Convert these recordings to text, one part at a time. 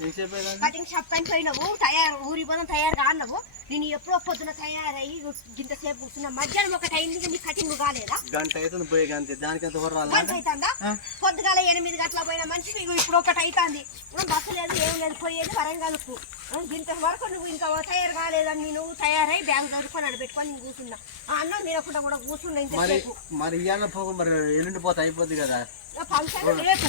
Cutting shop కని పోయినావు తయారు ఊరి పోదాం తయారు కాన్నావు నేను ఎప్పుడో పొద్దున తయారయ్యి ఇంతసేపు కూర్చున్నా. మధ్యాహ్నం ఒకటి అయింది నీ కటింగ్ కాలేదా? గంట అవుతుంది పోయి గంట దానికి ఎంత? గంట అవుతుందా. పొద్దుగాల ఎనిమిది గంటల పోయిన మనిషి ఇప్పుడు ఒకటి అవుతుంది. బస్సు లేదు ఏం లేదు పోయేది వరంగల్కు. ఇంత వరకు నువ్వు ఇంకా తయారు కాలేదని నువ్వు తయారై బ్యాగ్ దొరుకుని అక్కడ పెట్టుకొని నేను కూర్చున్నా. ఆ అన్నం తినకుండా కూడా కూర్చున్నా మరి ఇంతసేపు. మరి ఇయ్యాల పోక మరి ఎల్లుండి పోతే అయిపోద్ది కదా. ఫంక్షన్ రేపు.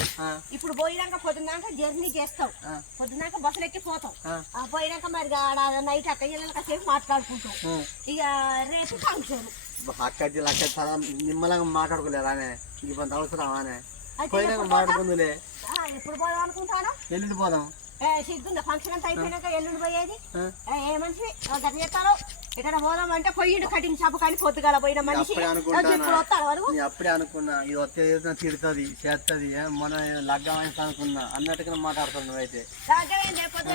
ఇప్పుడు పోయినాక పొద్దున్నాక జర్నీ చేస్తావు పొద్దున్నాక బస్సులు ఎక్కి పోతాం. ఆ, ఆ పోయినాక మరి నైట్ అక్క ఇళ్ళకి కాసేపు మాట్లాడుకుంటాం. ఇక రేపు ఫంక్షన్. అక్క జిల్లా అక్క చాలా నిమ్మలంగా ఇది కొంత అవసరం అయితే పోయినాక? మాట్లాడుకుందులే. ఎప్పుడు పోదాం అనుకుంటాను? ఎల్లుండి పోదాం. సిగ్గుందా ఫంక్షన్ అంతా అయిపోయినాక ఎల్లుండి పోయేది? ఏ, మనిషి గది చేస్తాను ఇక్కడ పోదాం అంటే పోయిండు కటింగ్ షాప్ కానీ పొద్దుగాల పోయిన మనిషి. అప్పుడే నాకు అనుకుంటానా? ఇప్పుడు వస్తాడు వాడు? నేను అప్పుడే అనుకున్నా ఇది వస్తే ఏదో తిడుతుంది చేస్తుంది మన లగ్గం అని అనుకున్నా అన్నట్టుగా మాట్లాడుతున్నావు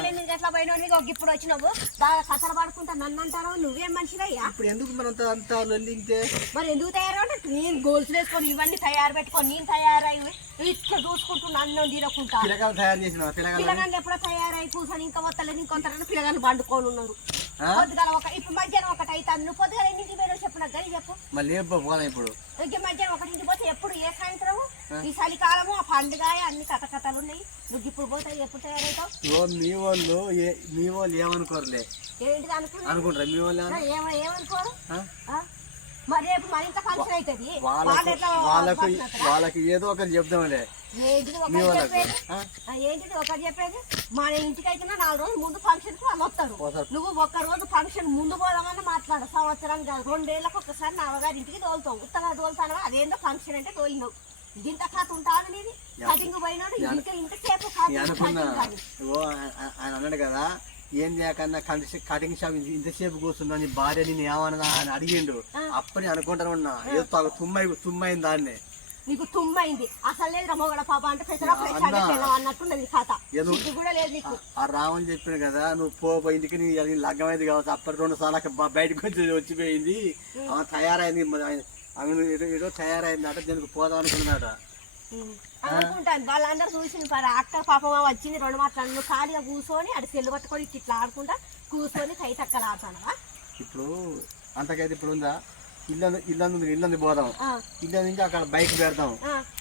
ఎనిమిది గంటల పోయిన నీకు ఇప్పుడు వచ్చినావు. బాగా కథలు పడుకుంటా నన్ను అంటాను నువ్వేం మనిషివయ్యా ఇప్పుడు ఎందుకు మరి అంత లొల్లింటే మరి ఎందుకు తయారు అంటే నేను గోల్స్ వేసుకొని ఇవన్నీ తయారు పెట్టుకొని నేను తయారై ఇట్లా చూసుకుంటున్నా అన్నం తినకుంటా. పిల్లగాలు తయారు చేసిన పిల్లగాలు ఎప్పుడో తయారై కూర్చొని ఇంకా వస్తలేదు ఇంకొంత పిల్లగాళ్ళు పండుకొని ఉన్నారు? పొద్దుగాల ఒక ఇప్పుడు మధ్యాహ్నం ఒకటి అవుతాను నువ్వు పొద్దుగాల ఎన్నింటికి పోయినా చెప్పు నాకు గది చెప్పు. మళ్ళీ ఏం పోదాం ఇప్పుడు. ఇంక మధ్యాహ్నం ఒకటింటికి పోతే ఎప్పుడు? ఏ సాయంత్రం ఈ చలికాలము ఆ పండుగ అన్ని కథ కథలు ఉన్నాయి. నువ్వు ఇప్పుడు పోతే ఎప్పుడు తయారవుతావు? మీ వాళ్ళు ఏ మీ వాళ్ళు ఏమనుకోరులే? ఏంటిది అనుకుంటారా? మీ వాళ్ళు ఏమనుకోరు ఆ? ఆ? మరి రేపు మరింత ఫంక్షన్ అవుతుంది వాళ్ళు వాళ్ళకు వాళ్ళకు ఏదో ఒకటి చెప్దాంలే. ఏంటిది ఒకటి చెప్పేది? మన ఇంటికి అయితే నాలుగు రోజులు ముందు ఫంక్షన్కు వాళ్ళు వస్తారు. నువ్వు ఒక్క రోజు ఫంక్షన్ ముందు పోదామని మాట్లాడు. సంవత్సరం కాదు రెండేళ్ళకు ఒకసారి నాన్నగారి ఇంటికి తోలుతావు. ఉత్తగా తోలుతాను అదేందో ఫంక్షన్ అంటే తోలినావు. ఇంత కథ ఉంటాడు నీది. కటింగ్ పోయినాడు ఇంత ఇంతసేపు ఆయన అన్నాడు కదా ఏం కంటి కటింగ్ షాప్ ఇంత- ఇంతసేపు కూర్చున్నా నీ భార్య నేను ఏమన్నా అని అడిగిండు. అప్పటి అనుకుంటాను ఉన్నా ఏదో తుమ్మై తుమ్మైంది దాన్ని. నీకు తుమ్మైంది అసలు లేదు పాప అంటే అన్నట్టున్నది కథ కూడా నీకు. ఆ రావని చెప్పిన కదా నువ్వు పో ఇంటికి నీ లగ్గమైంది కావచ్చు. అప్పటి రెండు సార్లు అక్కడ బయటకు వచ్చి వచ్చిపోయింది. ఆమె తయారైంది ఆమె ఏదో తయారైంది అంటే దీనికి పోదాం అనుకున్నాడు. అనుకుంటాను వాళ్ళందరూ చూసిన పర అక్క పాపం వచ్చింది రెండు మాటలు నువ్వు ఖాళీగా కూర్చొని అటు సెల్లు పట్టుకొని ఇట్లా ఇట్లా ఆడుకుంటా కూర్చొని కై తక్కలు ఆడుతానవా? ఇప్పుడు అంతకైతే ఇప్పుడు ఉందా? ఇల్లు ఇల్లు ఇల్లు పోదాం ఇల్లు నుంచి అక్కడ బైక్ పెడదాం.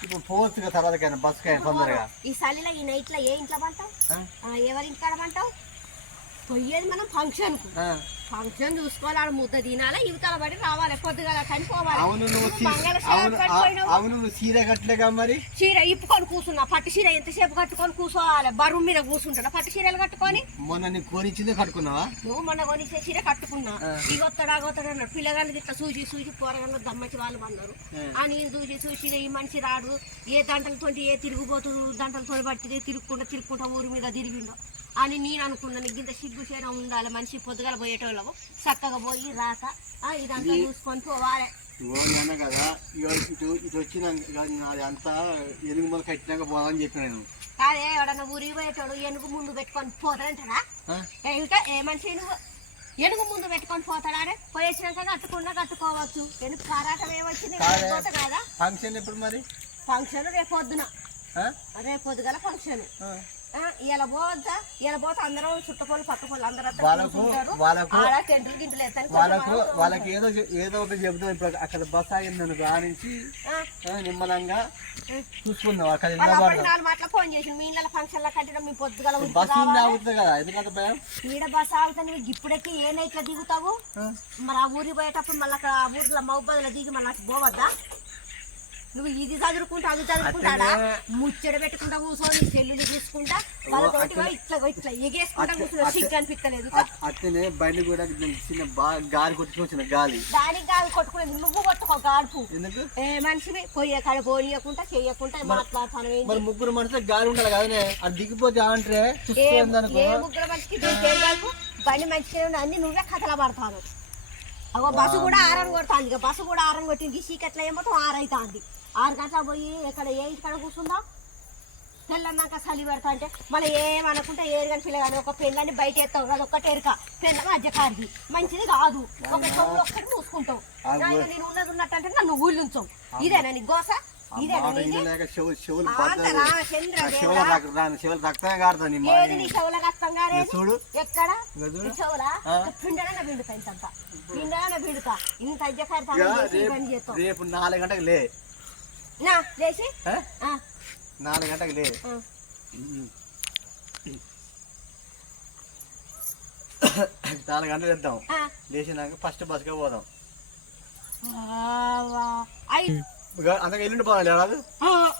ఇప్పుడు పోవచ్చు తర్వాత కైనా బస్ కైనా తొందరగా. ఈ చలిలో ఈ నైట్లో ఏ ఇంట్లో పంటావు? ఆ? ఎవరి ఇంటికాడ పంటావు? పోయేది మనం ఫంక్షన్కు. ఫంక్షన్ చూసుకోవాలి ఆడ ముద్ద తినాలి ఇవతల పడి రావాలి పొద్దుగాల కనిపోవాలి అవును నువ్వు చీ- మంగళ అవును ఆ- కట్టుకోయినావు అవును నువ్వు చీర కట్టలేగా మరి? చీర ఇప్పుకొని కూర్చున్నా పట్టు చీర ఎంతసేపు కట్టుకొని కూర్చోవాలి? బరువు మీద కూర్చుంటాడా పట్టు చీరలు కట్టుకొని. మొన్న నీ కోరిచ్చిందే కట్టుకున్నావా? నువ్వు మొన్న కొనిసే చీర కట్టుకున్నా. ఇగొత్తడా అగొత్తడా అన్నాడు. పిల్లగాళ్ళకి ఇట్లా చూసి చూసి పోరగాళ్ళు దమ్మచ్చి వాళ్ళు అన్నారు ఆ. నేను చూసి చూసి ఈ మనిషి రాడు. ఏ దంటలతో ఏ తిరుగుబోతుడు దంటలతో బట్టి తిరుగుకుంటా తిరుగుకుంటా ఊరి మీద తిరిగిండో. అని నేను అనుకున్నాను. ఇంత సిగ్గు చేయడం ఉండాలి మనిషి పొద్దుగల పోయేటోళ్ళము. చక్కగా పోయి రాక ఆ, ఇదంతా చూసుకొని పోవాలి. ఇగో నేను కదా ఇగో ఇటు ఇటు వచ్చిన ఇగో నాది అంతా ఎలుగు మొదలు కట్టినాక పోదామని చెప్పిన నేను. కాదే ఎవడన్నా ఊరికి పోయేటోడు ఎనుగు ముందు పెట్టుకొని పోతాడంటారా? ఇంకా ఏ మనిషి నువ్వు ఎనుగు ముందు పెట్టుకొని పోతాడా పోయేసినాక కట్టుకున్నా కట్టుకోవచ్చు. ఎనుగు కారాటం ఏమొచ్చింది కాదే. ఫంక్షన్ ఎప్పుడు మరి? ఫంక్షన్ రేపు పొద్దున? రేపు పొద్దుగల ఫంక్షన్. ఇలా పోవద్దా? ఇలా పోతే అందరం చుట్టపోలు అందరూ ఆడ టెంట్లు గింటలు ఎత్తాను వాళ్ళకు వాళ్ళకి ఏదో ఏదో ఒకటి చెబుతాం. ఇప్పుడు అక్కడ బస్ ఆగింది అనుకో ఆ. నుంచి ఆ, నిమ్మలంగా చూసుకుందాం. అక్కడ నాలుగు మాటలు ఫోన్ చేసి మీ ఇళ్ళ ఫంక్షన్లో కట్టిన మీ పొద్దుగల రావాలి. ఆగుతుంది కదా ఎందుకంత భయం? ఈడ బస్ ఆగుతాను నువ్వు ఇప్పుడెక్కి ఏ నైట్లో దిగుతావు? మరి ఆ ఊరికి పోయేటప్పుడు మళ్ళీ అక్కడ ఆ ఊరిలో మౌబాద్లో దిగి మళ్ళీ పోవద్దా? నువ్వు ఇది చదువుకుంటా అది చదువుకుంటాడా. ముచ్చట పెట్టుకుంటా కూర్చొని సెల్లులు తీసుకుంటా. వాళ్ళతోటి. ఇట్లా ఇట్లా ఎగేసుకుంటా కూర్చున్నా. సిగ్గు అనిపించలేదు అట్- అట్లనే బండి కూడా చిన్న గాలి కొట్టుకొచ్చిన గాలి. దానికి గాలి కొట్టుకునేది నువ్వు కొట్టుకో గాడుపు. ఎందుకు? ఏ మనిషిని పోయే కాడ పోనీయకుండా చేయకుండా మాట్లాడతాను? మరి ముగ్గురు మనుషులు గాలి ఉండాలి కదనే? అది దిగిపోతే అంటే ముగ్గురు మనిషికి బండి మంచిగా అన్ని నువ్వే కథల పడతాను. అగో బస్సు కూడా ఆరని కొడుతుంది. ఇక బస్సు కూడా ఆరని కొట్టింది. చీకట్లో ఏమో ఆరైతుంది. ఆరు గంటల పోయి ఇక్కడ ఏ ఇంటికాడ కూర్చుందాం? తెల్లన్నాక చలి పెడతా అంటే మళ్ళీ ఏమనుకుంటే ఏరు కానీ పిల్లగాని ఒక పెళ్ళని బయట ఎత్తావు. అది ఒక్కటే ఎరక. పెళ్ళ మధ్యకారిది మంచిది కాదు. ఒక చెవులు ఒక్కటి మూసుకుంటావు. నేను ఉన్నది ఉన్నట్టు అంటే నన్ను ఊళ్ళుంచావు. ఇదేనా నీ గోస? చూడు. ఎక్కడ? ఇదిగో చూడు. నీ చెవులా? ఆ. పిండన పిండుతా రేపు నాలుగు గంటలకు లే. లేచి. నాలుగు గంటలకు లే. నాలుగు గంటలు ఆ. లేచినాక ఫస్ట్ బస్కే పోదాం. అంతగా ఎల్లుండి పోవాలి రాదు.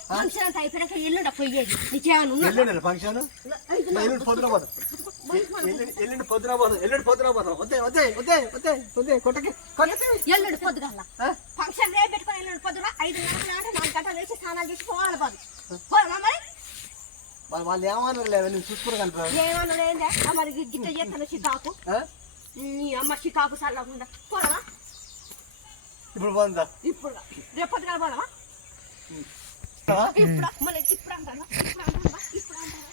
ఫంక్షన్ అంతా అయిపోయినాక ఎల్లుండ పోయేది. ఎల్లుండి ఫంక్షన్? ఎల్లుండి పొద్దున పోదాం. ఎ- ఎల్లుండి పొద్దున పోదాం ఎల్లుండి పొద్దున పోదాం. వద్దే వద్దే వద్దే వద్దే వద్దే కొట్టకి ఎల్లుండి పొద్దుగల ఆ? ఫంక్షన్ రేపు పెట్టుకొని ఎల్లుండి పొద్దున ఐదు గంటల నాటి నాలుగు గంటలు వేసి స్నానాలు చేసి పోవాలి పోదు పోదామా మరి? వాళ్ళు ఏమన్నారు లేదు నేను చూసుకుని కనుక ఏమన్నా ఏందే? ఆ మరి గిట్ట చేస్తాను చికాకు. నీ అమ్మ చికాకు సల్లకుండా పోదామా? ఇప్పుడు పోందా? ఇప్పుడు రేపు పొద్దున పోదామా? ఇప్పుడు మళ్ళీ ఇప్పుడు అంటారా ఇప్పుడు అంటారా ఇప్పుడు అంటారా